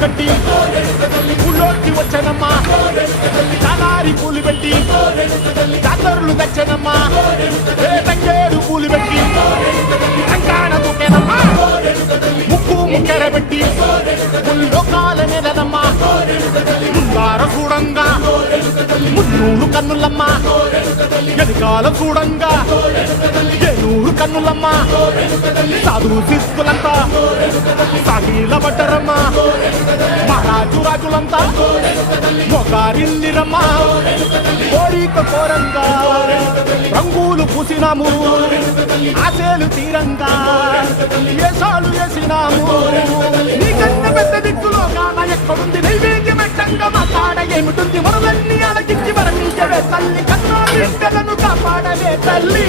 కట్టి ఊళ్ళోకి వచ్చానమ్మా చాలారి పూలు పెట్టి జాతరలు తెచ్చానమ్మా తంగేరు పూలు పెట్టి రంగాన దూకేనమ్మా ముక్కు ముక్కెర పెట్టి ముల్లోకాల మీదనమ్మా ముందార చూడంగా మున్నూరు కన్నులమ్మ ఎనకాల చూడంగా ఏనూరు కన్నులమ్మ సాధు శిస్తులంతా సాగిల పడ్డరమ్మా మహారాజు రాజులంతా మొగారిల్లిరమ్మా కోరిక కోరంగా రంగులు పూసినాము ఆశలు తీరంగా వేషాలు వేసినాము నీకన్నా పెద్ద దిక్కులో కాన ఎక్కడుంది నైవేద్యం ఎట్టంగా మాట్లాడ ఏమిటుంది మనలన్నీ అలగించి మరణించవే తల్లి కన్నా బిడ్డలను కాపాడవే తల్లి